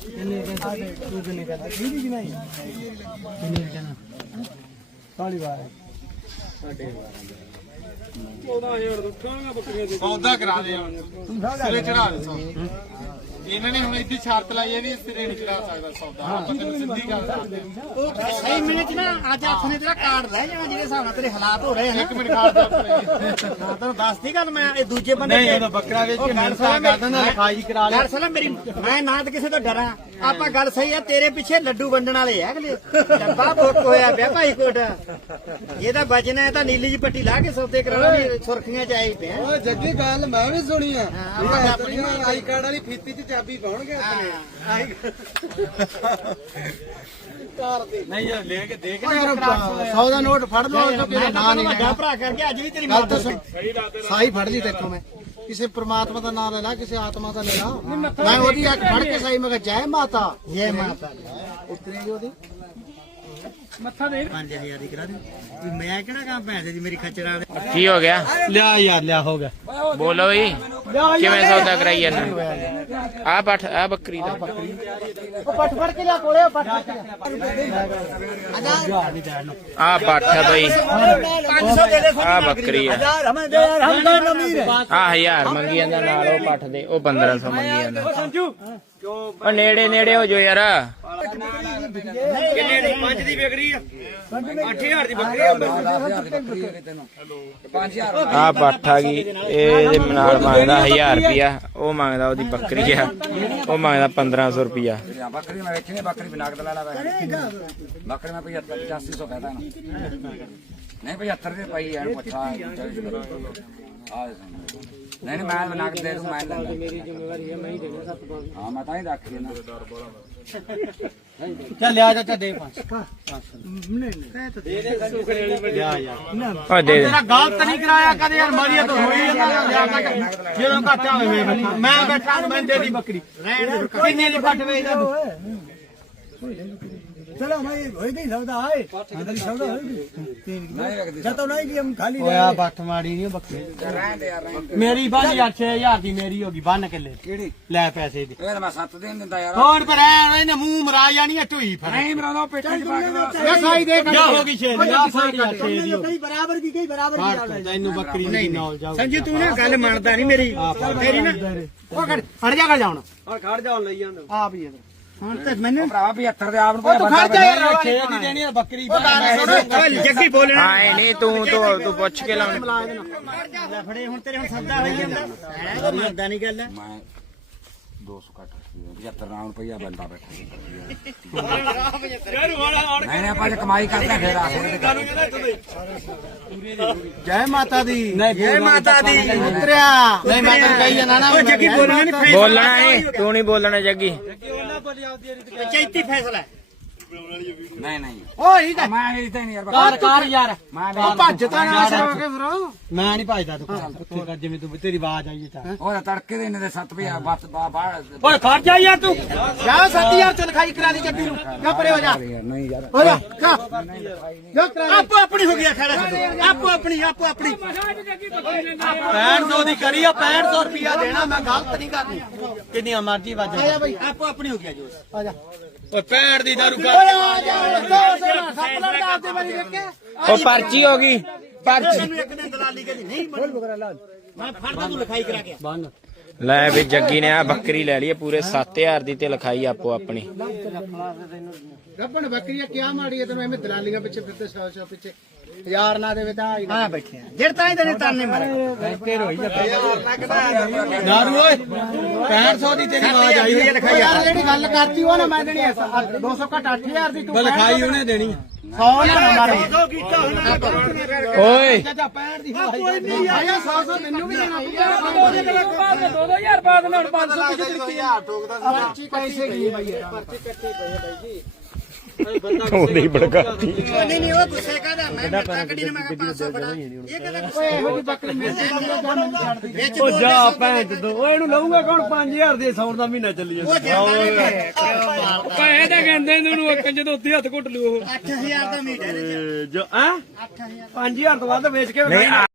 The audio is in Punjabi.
ਕਿੰਨੇ ਕਹਿੰਦਾ ਤੂੰ ਕਿੰਨੇ ਕਹਿੰਦਾ ਠੀਕ ਕਿ ਨਹੀਂ ਕਿੰਨੇ ਕਹਿੰਦਾ ਕਾਲੀ ਵਾਰ ਸੌਦਾ ਕਰਾ ਦੇ ਸਿਰੇ ਚੜਾ ਦੇ ਸੌਦਾ ਇਹਨਾਂ ਨੇ ਹੁਣ ਇੱਥੇ ਸ਼ਰਤ ਲਾਈ ਹੈ ਵੀ ਸਿਰੇ ਨਹੀਂ ਚੜਾ ਸਕਦਾ ਸੌਦਾ। ਆਪਾਂ ਤੈਨੂੰ ਸਿੱਧੀ ਗੱਲ ਦੱਸਦੇ ਹਾਂ। ਸਹੀ ਮਿੰਟ ਨਾ ਅੱਜ ਹੱਥ ਨੇ ਤੇਰਾ ਕਾਰਡ ਲੈ ਜਾਣਾ ਜਿਹੜੇ ਹਿਸਾਬ ਨਾਲ ਤੇਰੇ ਹਾਲਾਤ ਹੋ ਰਹੇ ਹਨ ਇੱਕ ਮਿੰਟ ਖਾੜ ਦੇ। ਆਪਣੇ ਹਾਂ ਤੈਨੂੰ ਦੱਸਦੀ ਗੱਲ ਮੈਂ ਇਹ ਦੂਜੇ ਬੰਦੇ ਨਹੀਂ ਤੇ- ਜਦੋਂ ਬੱਕਰਾ ਵੇਚ ਉਹ ਕੇ ਸੁਣ ਕਰ ਦਿੰਦਾ ਮੈਂ- ਲਿਖਾਈ ਕਰਾ ਲੈ। ਸੁਣ ਮੇਰੀ ਮੈਂ ਨਾ ਤਾਂ ਕਿਸੇ ਤੋਂ ਡਰਾਂ। ਆਪਾਂ ਗੱਲ ਸਹੀ ਆ ਤੇਰੇ ਪਿੱਛੇ ਲੱਡੂ ਵੰਡਣ ਵਾਲੇ ਆ ਅਗਲੇ। ਡੱਬਾ ਬੁੱਕ ਹੋਇਆ ਪਿਆ ਭਾਈ ਕੋਟ। ਇਹਦਾ ਬਚਣਾ ਹੈ ਤਾਂ ਨੀਲੀ ਜੀ ਪੱਟੀ ਲਾ ਕੇ ਸੌਦੇ ਕਰਾਉਣਾ ਵੀ ਸੁਰਖੀਆਂ ਚ ਆਈ ਪਿਆ ਓਏ ਜੱਗੀ ਗੱਲ ਮੈਂ ਵੀ ਸੁਣੀ ਆ। ਹਾਂ, ਇਹ ਆਪਣੀ ਆਪਣੀ ਆਈ ਕਾਰਡ ਵਾਲੀ ਫੀਤੀ ਚ ਚਾਬੀ ਪਾਉਣਗੇ ਆਪਣੇ। ਨਹੀਂ ਯਾਰ ਲੈ ਕੇ ਦੇਖ ਓ ਯਾਰ 100 ਦਾ ਨੋਟ ਫੜ ਲਓ ਜੋ ਮੈਂ ਕਿਹਦਾ ਤਾਂ ਨਾਂ ਨਹੀਂ ਵੱਡਾ ਲੈਣਾ ਭਰਾ ਕਰਕੇ ਅੱਜ ਵੀ ਤੇਰੀ ਗੱਲ ਮਾਂ ਤਾਂ ਸੁਣ। ਸਾਈ ਫੜ ਲਈ ਤੇਥੋਂ ਮੈਂ। ਕਿਸੇ ਪ੍ਰਮਾਤਮਾ ਦਾ ਨਾਮ ਲੈਣਾ ਕਿਸੇ ਆਤਮਾ ਦਾ ਲੈਣਾ। ਮੈਂ ਉਹਦੀ ਅੱਖ ਫੜ ਕੇ ਸਾਈ ਮੈਂ ਕਿਹਾ ਜੈ ਮਾਤਾ। ਜੈ ਮਾਤਾ। ਉਤਰੇਗੀ ਉਹਦੀ? ਮੱਥਾ ਦੇ 5000 ਦੀ ਕਰਾ ਦੇ ਵੀ ਮੈਂ ਕਿਹੜਾ ਕੰਮ ਪੈਸੇ ਦੀ ਮੇਰੀ ਖੱਚਰਾਂ ਦੇ। ਕੀ ਹੋ ਗਿਆ? ਲਿਆ ਯਾਰ ਲਿਆ ਹੋ ਗਿਆ। ਬੋਲੋ ਜੀ ਕਿਵੇਂ ਸੌਦਾ ਕਰਾਈ ਜਾਂਦਾ ਆ ਪੱਠ ਆ ਬੱਕਰੀ ਦਾ। ਉਹ ਪੱਟ ਫੜ ਕੇ ਲਿਆ ਕੋਲੇ ਉਹ ਪੱਟ ਆ ਪੱਠ ਹੈ ਬਈ 500 ਦੇ ਦੇ ਆ ਬੱਕਰੀ ਆ। ਹਮੇ ਦੇ ਯਾਰ ਹਮ ਦਾ ਨਮੀਰ ਆ ਹਜ਼ਾਰ ਮੰਗੀ ਜਾਂਦਾ ਨਾਲ ਉਹ ਪੱਠ ਦੇ ਉਹ 1500 ਮੰਗੀ ਜਾਂਦਾ ਸੰਜੂ ਉਹ ਨੇੜੇ ਨੇੜੇ ਹੋ ਜੋ ਯਾਰ। ਕਿੰਨੇ ਦੀ? 5 ਦੀ ਵਿਕਰੀ ਆ। 8000 ਦੀ ਬੱਕਰੀ ਆ। ਆ ਪੱਠ ਆ ਗਈ। ਇਹ ਨਾਲ ਮੰਗਦਾ 1000 ਰੁਪਿਆ ਉਹ ਮੰਗਦਾ ਉਹਦੀ ਬੱਕਰੀ ਆ। ਉਹ ਮੰਗਦਾ 1500 ਰੁਪਿਆ ਬੱਕਰੀ ਮੈਂ ਵੇਖੀ ਨਹੀਂ ਬੱਕਰੀ ਬਿਨਾਕ ਦਲਾ ਲਾ ਬੱਕਰੀ ਮੈਂ 75 8500 ਕਹਤਾ ਨਾ ਨਹੀਂ 75 ਦੇ ਪਈ ਐਨ ਪੁੱਛਾ। ਆ। ਨਹੀਂ ਨਹੀਂ ਮੈਂ ਬਿਨਾਕ ਦੇ ਦੂੰ ਮੈਂ ਲੈਂਦਾ। ਮੇਰੀ ਜ਼ਿੰਮੇਵਾਰੀ ਹੈ ਮੈਂ ਹੀ ਦੇਣਾ ਸੱਤ ਹਾਂ ਮੈਂ ਤਾਂ ਹੀ ਰੱਖੀ ਨਾ। ਚੱਲ ਲਿਆ ਚਾਚਾ ਦੇ ਪੰਜ। ਲਿਆ ਯਾਰ ਉਹ ਦੇ ਦੇ। ਤੇਰਾ ਗਲਤ ਨਹੀਂ ਕਰਾਇਆ ਕਦੇ ਯਾਰ ਮਾਰੀਆ ਤਾਂ ਹੋਈ ਜਾਂਦਾ ਜਦੋਂ ਘਾਟਾ ਹੋਵੇ ਮੈਂ ਬੈਠਾ। ਮੈਂ ਬੈਠਾ ਮੈਂ ਦੇ ਦੀ ਬੱਕਰੀ ਕਿੰਨੇ ਦੀ ਫੱਟ ਵੇਚਦਾ ਤੂੰ? ચલો ભાઈ હોય નહીં સૌદા હોય અંદર સૌદા હોય જતો નહીં કે એમ ખાલી ઓયા બાઠ મારી ਨਹੀਂ ਬੱਕੇ ਮੇਰੀ ਬਾਹਰ ਯਾਰ 6000 ਦੀ ਮੇਰੀ ਹੋ ਗਈ ਬੰਨ ਕੇ ਲੈ ਕਿਹੜੀ ਲੈ ਪੈਸੇ ਦੇ ਯਾਰ ਮੈਂ 7 ਦਿਨ ਦਿੰਦਾ ਯਾਰ ਹੋਰ ਪਰ ਇਹਨੇ ਮੂੰਹ ਮਰਾ ਜਾਣੀ ਢੋਈ ਫਿਰ ਨਹੀਂ ਮਰਾਉਂਦਾ ਪੇਟਾ ਚ ਪਾ ਕੇ ਸਾਈ ਦੇ ਕਿਆ ਹੋ ਗਈ 6000 6000 ਕਈ ਬਰਾਬਰ ਦੀ ਕਈ ਬਰਾਬਰ ਦੀ ਨਾਲ ਤੈਨੂੰ ਬੱਕਰੀ ਨਹੀਂ ਨਾਲ ਜਾਊ ਸੰਜੀ ਤੂੰ ਨਾ ਗੱਲ ਮੰਨਦਾ ਨਹੀਂ ਮੇਰੀ ਤੇਰੀ ਨਾ ਉਹ ਖੜ ਜਾ ਕਰ ਜਾਉਣ ਖੜ ਜਾਉਣ ਲਈ ਜਾਂਦਾ ਆ ਵੀ ਹੁਣ ਤੇ ਮੈਨੂੰ ਭਰਾਵਾ 75 ਦੇ ਆਪ ਨੂੰ ਤੂੰ ਖੜ ਜਾ ਯਾਰ ਛੇ ਦੀ ਦੇਣੀ ਹੈ ਬੱਕਰੀ ਜੱਗੀ ਬੋਲਣਾ। ਆਏ ਨਹੀਂ ਤੂੰ ਤੂੰ ਤੂੰ ਪੁੱਛ ਕੇ ਲਾਉਣ ਲੈ। ਫੜੇ ਹੁਣ ਤੇਰੇ ਹੁਣ ਸੌਦਾ ਹੋਈ ਜਾਂਦਾ। ਹੈ ਤਾਂ ਮੰਨਦਾ ਨਹੀਂ ਗੱਲ। ਮੈਂ 200 ਕੱਟ 75 ਨਾਲ ਰੁਪਈਆ ਬੰਦਾ ਬੈਠਾ ਨਹੀਂ ਨਹੀਂ ਆਪਾਂ ਜੇ ਕਮਾਈ ਕਰਦੇ ਹਾਂ ਫਿਰ ਆਖਦੇ ਜੈ ਮਾਤਾ ਦੀ। ਨਹੀਂ ਜੈ ਮਾਤਾ ਦੀ। ਉਤਰਿਆ। ਨਹੀਂ ਮੈਂ ਤੈਨੂੰ ਕਹੀ ਜਾਣਾ ਨਾ ਉਹ ਜੱਗੀ ਬੋਲਣਾ ਨਹੀਂ ਬੋਲਣਾ ਏ ਤੂੰ ਨਹੀਂ ਬੋਲਣਾ ਜੱਗੀ ਫੈਸਲਾ ਹੈ। ਨਹੀਂ ਨਹੀਂ। ਓ ਠੀਕ ਹੈ ਮੈਂ ਇਹ ਤਾਂ ਨਹੀਂ ਯਾਰ ਕਾਰ ਕਾਰ ਯਾਰ। ਮੈਂ ਉਹ ਭੱਜ ਤਾਂ ਨਾ ਹੋ ਕੇ ਫਿਰ। ਮੈਂ ਨਹੀਂ ਭੱਜਦਾ ਤੂੰ ਉੱਥੇ ਜਿਵੇਂ ਤੂੰ ਤੇਰੀ ਆਵਾਜ਼ ਆਈ ਹੈ ਉਹ ਤੜਕੇ ਦੇ ਇਹਨੇ ਦੇ 7 ਵਜੇ ਬੱਸ ਬਾਹਰ ਓਏ ਖੜ ਜਾ ਯਾਰ ਤੂੰ। ਜਾ 7000 ਚ ਲਿਖਾਈ ਕਰਾ ਦੀ ਜੱਬੀ ਨੂੰ। ਜਾ ਪਰੇ ਹੋ ਜਾ। ਨਹੀਂ ਯਾਰ ਹੋ ਜਾ ਜਾ। ਆਪੋ ਆਪਣੀ ਹੋ ਗਿਆ ਖੜਾ ਆਪੋ ਆਪਣੀ ਆਪੋ ਆਪਣੀ। 6500 ਦੀ ਕਰੀ ਆ 6500 ਰੁਪਿਆ ਦੇਣਾ ਮੈਂ ਗਲਤ ਨਹੀਂ ਕਰਨੀ। ਕਿੰਨੀਆਂ ਮਰਜ਼ੀ ਵਾਜਾਂ ਆਪੋ ਆਪਣੀ ਹੋ ਗਿਆ ਜੋ ਆ ਜਾ। ਓਏ 65 ਦੀ ਦਾਰੂ ਓਏ ਆ ਜਾ ਉਹ ਪਰਚੀ ਹੋ ਗਈ ਪਰਚੀ। ਮੈਨੂੰ ਇੱਕ ਦਿਨ ਦਲਾਲੀ ਕਹਿੰਦੀ ਨਹੀਂ ਮੈਂ ਫੜਦਾ ਤੂੰ ਲਿਖਾਈ ਕਰਾ ਕੇ ਬੰਨ। ਲੈ ਵੀ ਜੱਗੀ ਨੇ ਆ ਬੱਕਰੀ ਲੈ ਲਈ ਪੂਰੇ 7000 ਦੀ ਤੇ ਲਿਖਾਈ ਆਪੋ ਆਪਣੀ। ਗੱਪਣ ਬੱਕਰੀਆ ਕਿਆ ਮਾੜੀ ਤੈਨੂੰ ਐਵੇਂ ਦਲਾਲੀਆਂ ਪਿੱਛੇ ਫਿਰਦੇ ਸੌ ਸੌ ਪਿੱਛੇ। ਹਜ਼ਾਰ ਨਾ ਦੇਵੇ ਤਾਂ ਆਈ ਨਾ ਹਾਂ ਬੈਠੇ ਜਿਹੜੇ ਤਾਂ ਇਹਦੇ ਤਾਨੇ ਮਾਰੇ ਤੇਰ ਹੋਈ ਨਾਰੂ ਓਏ 6500 ਦੀ ਤੇਰੀ ਆਵਾਜ਼ ਆਈ ਯਾਰ ਜਿਹੜੀ ਗੱਲ ਕਰਤੀ ਉਹ ਨਾ ਮੈਂ ਦੇਣੀ ਹੈ 200 ਘੱਟ 8000 ਦੀ ਤੂੰ ਲਿਖਾਈ ਉਹਨੇ ਦੇਣੀ 100 ਨਾ ਮਾਰੇ। ਕੀਤਾ ਹੁਣ। ਓਏ। ਚਾਚਾ 65 ਦੀ ਕੋਈ ਨਹੀਂ ਆਇਆ 100 100 ਮੈਨੂੰ ਵੀ ਦੇਣਾ 2000 ਬਾਅਦ ਨਾਲ 500 ਕਿੱਥੇ ਦਿੱਤੀ ਆ ਠੋਕਦਾ ਸੀ ਪਰਚੀ ਪੈਸੇ ਗਈ ਬਈ ਪਰਚੀ ਕੱਟੀ ਪਈ ਹੈ ਬਾਈ ਜੀ। ਉਹ ਨਹੀਂ ਭੜਕਾਤੀ ਨਹੀਂ ਨਹੀਂ ਉਹ ਗੁੱਸੇ ਕਾਦਾ ਮੈਂ ਮੈਂ ਕੱਢੀ ਨੇ ਮੈਂ ਕਿਹਾ 500 ਬੜਾ ਇਹ ਕਹਿੰਦਾ ਓਏ ਇਹੋ ਜਿਹੀ ਬੱਕਰੀ ਦੀ ਵਿੱਚ ਉਹ ਜਾ ਭੈਣ दो ਇਹਨੂੰ ਲਊਗਾ ਕੌਣ? 5000 ਦੇ ਸੌਣ ਦਾ ਮਹੀਨਾ ਚੱਲੀ ਉਹ ਜਾਂਦਾ ਪੈਸੇ ਤਾਂ ਕਹਿੰਦੇ ਇਹਨੂੰ ਇੱਕ ਜਦੋਂ ਉੱਤੇ ਹੱਥ ਘੁੱਟ ਲਿਓ 8000 ਦਾ ਮੀਟਰ ਜੋ ਆ 5000 ਤੋਂ ਵੱਧ ਵੇਚ ਕੇ ਨਹੀਂ